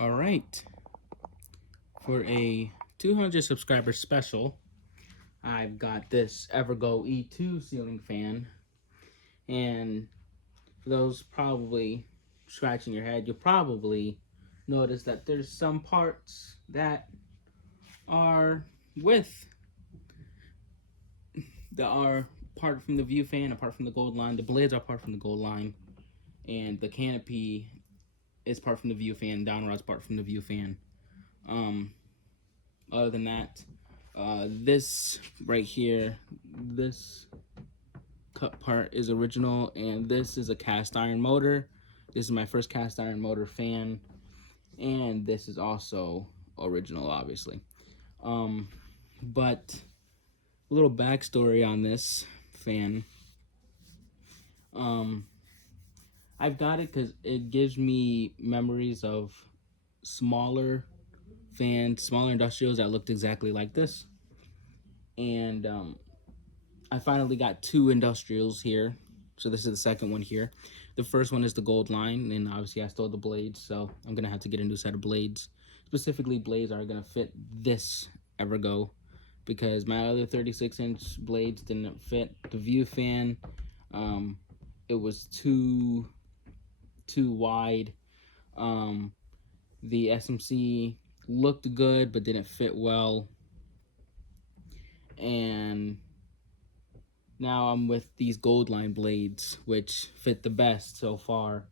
All right. For a 200 subscriber special, I've got this Evergo E2 ceiling fan. And for those probably scratching your head, you'll probably notice that there's some parts that are with that are apart from the view fan, apart from the gold line. The blades are apart from the gold line, and the canopy is part from the view fan. Down rod's part from the view fan. Um, Other than that, this right here, this cut part is original, and this is a cast iron motor. This is my first cast iron motor fan, and this is also original, obviously. But a little backstory on this fan. Um, I've got it because it gives me memories of smaller fans, smaller industrials that looked exactly like this. And I finally got two industrials here. So this is the second one here. The first one is the gold line, and obviously I stole the blades, so I'm gonna have to get a new set of blades. Specifically, blades are gonna fit this Evergo because my other 36-inch blades didn't fit. The view fan, it was too wide. Um, the SMC looked good but didn't fit well, and now I'm with these gold line blades, which fit the best so far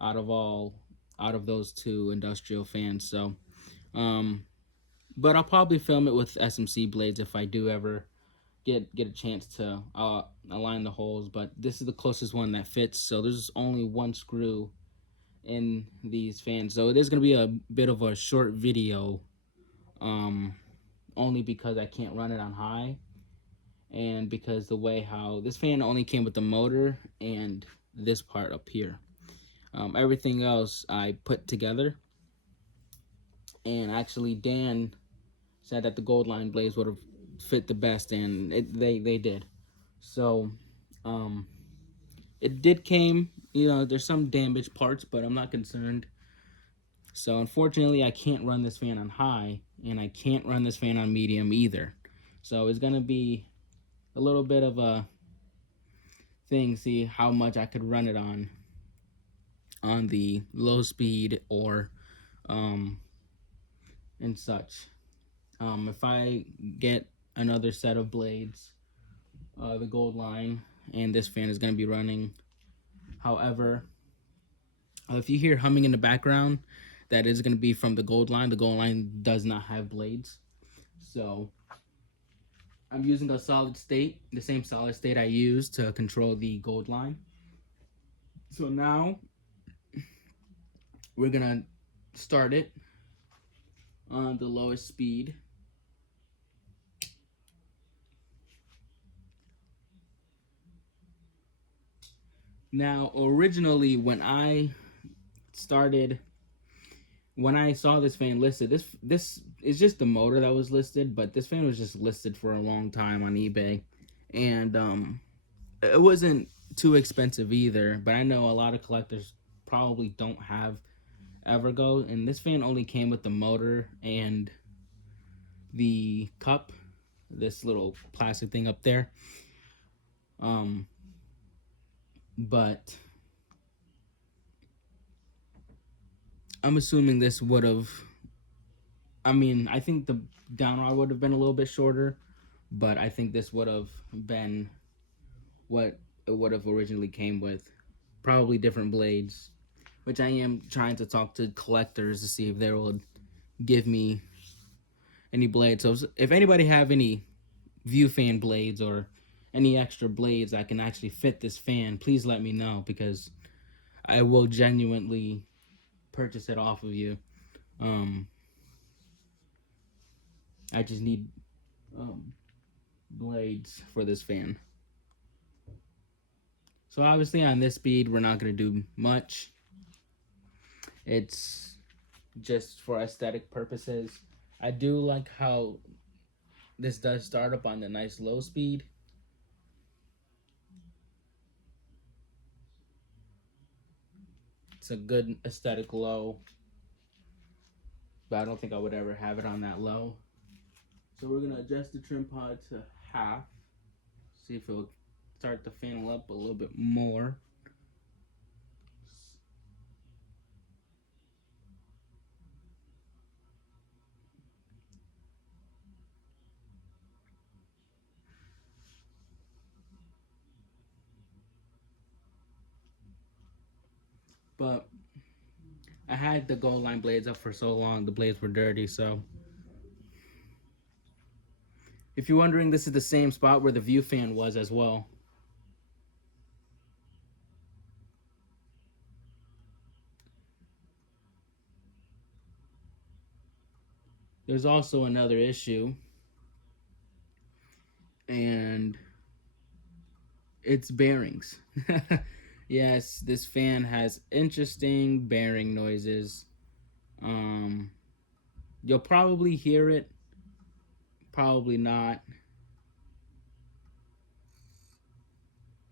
out of all out of those two industrial fans. So, um, but I'll probably film it with SMC blades if I do ever get a chance to align the holes. But this is the closest one that fits. So there's only one screw in these fans, so it is gonna be a bit of a short video. Um, Only because I can't run it on high, and because the way how this fan only came with the motor and this part up here. Everything else I put together, and actually Dan said that the gold line blades would have fit the best, and they did. So um, it did came. There's some damaged parts, but I'm not concerned. So unfortunately, I can't run this fan on high, and I can't run this fan on medium either. So it's gonna be a little bit of a thing, see how much I could run it on the low speed or um, and such. If I get another set of blades, the gold line, and this fan is going to be running. However, if you hear humming in the background, that is going to be from the gold line. The gold line does not have blades. So I'm using a solid state, the same solid state I use to control the gold line. So now we're gonna start it on the lowest speed. Now, originally, started, when I saw this fan listed, this is just the motor that was listed, but this fan was just listed for a long time on eBay, and it wasn't too expensive either. But I know a lot of collectors probably don't have Evergo, and this fan only came with the motor and the cup, this little plastic thing up there. But I'm assuming this would have. I mean, I think the down rod would have been a little bit shorter, but I think this would have been what it would have originally came with. Probably different blades, which I am trying to talk to collectors to see if they would give me any blades. So if anybody have any view fan blades or any extra blades I can actually fit this fan, please let me know, because I will genuinely purchase it off of you. Um, I just need blades for this fan. So obviously on this speed, we're not going to do much. It's just for aesthetic purposes. I do like how this does start up on the nice low speed. It's a good aesthetic low. but I don't think I would ever have it on that low. So we're gonna adjust the trim pod to half. See if it'll start the fan up a little bit more. But I had the gold line blades up for so long, the blades were dirty. So if you're wondering, this is the same spot where the view fan was as well. There's also another issue, and it's bearings. Yes, this fan has interesting bearing noises. Um, you'll probably hear it, probably not.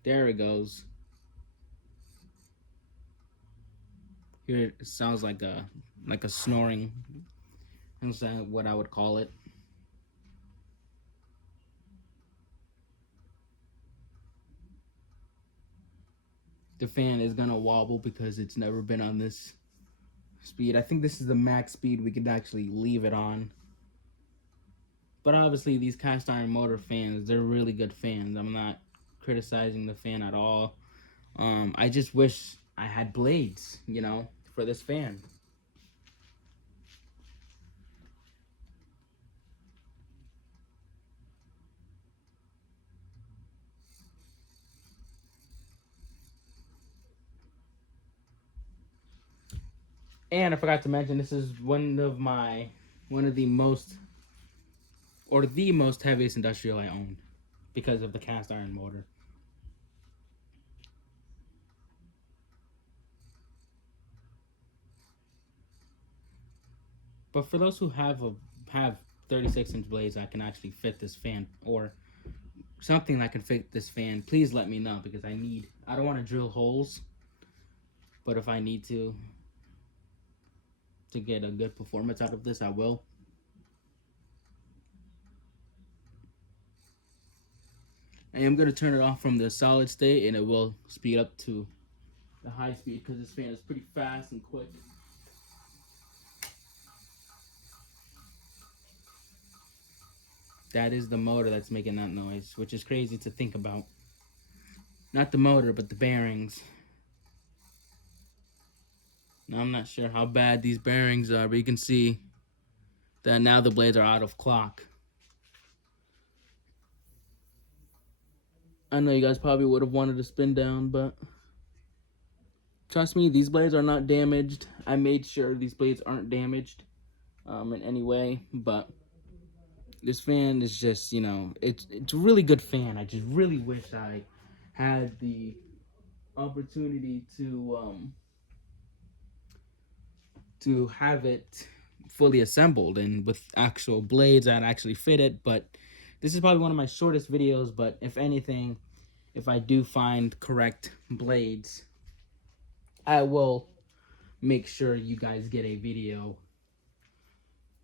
There it goes. Here it sounds like a snoring. That's what I would call it. The fan is gonna wobble because it's never been on this speed. I think this is the max speed we could actually leave it on. But obviously, these cast iron motor fans, they're really good fans. I'm not criticizing the fan at all. I just wish I had blades, for this fan. And I forgot to mention, this is one of the most, or the most heaviest industrial I own because of the cast iron motor. But for those who have 36-inch blades that can actually fit this fan, or something that can fit this fan, please let me know, because I don't want to drill holes, but if I need to get a good performance out of this, I will. I am going to turn it off from the solid state, and it will speed up to the high speed because this fan is pretty fast and quick. That is the motor that's making that noise, which is crazy to think about. Not the motor, but the bearings. Now, I'm not sure how bad these bearings are, but you can see that now the blades are out of clock. I know you guys probably would have wanted to spin down, but trust me, these blades are not damaged. I made sure these blades aren't damaged in any way, but this fan is just, it's a really good fan. I just really wish I had the opportunity to have it fully assembled and with actual blades that actually fit it. But this is probably one of my shortest videos, but if anything, if I do find correct blades, I will make sure you guys get a video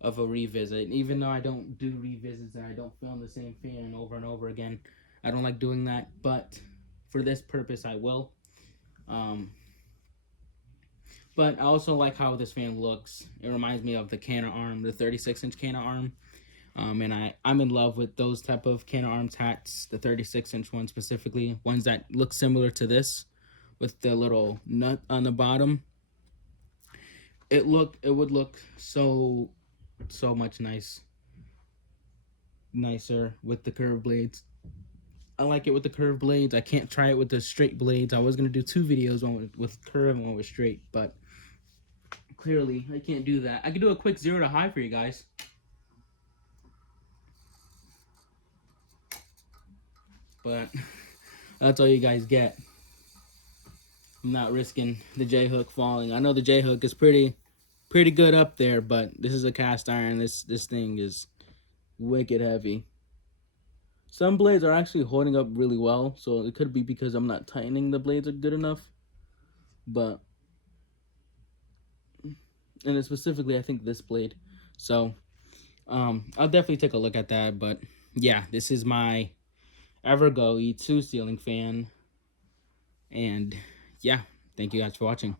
of a revisit. Even though I don't do revisits and I don't film the same fan over and over again, I don't like doing that, but for this purpose I will. But I also like how this fan looks. It reminds me of the Canna arm, the 36-inch Canna arm. And I'm in love with those type of Canna arms hats, the 36-inch ones specifically, ones that look similar to this with the little nut on the bottom. It would look so much nicer with the curved blades. I like it with the curved blades. I can't try it with the straight blades. I was gonna do two videos, one with curve and one with straight, but clearly I can't do that. I can do a quick 0 to high for you guys. But that's all you guys get. I'm not risking the J-hook falling. I know the J-hook is pretty good up there, but this is a cast iron. This thing is wicked heavy. Some blades are actually holding up really well, so it could be because I'm not tightening the blades good enough. But and then specifically I think this blade. So I'll definitely take a look at that. But yeah, this is my Evergo E2 ceiling fan, and yeah, thank you guys for watching.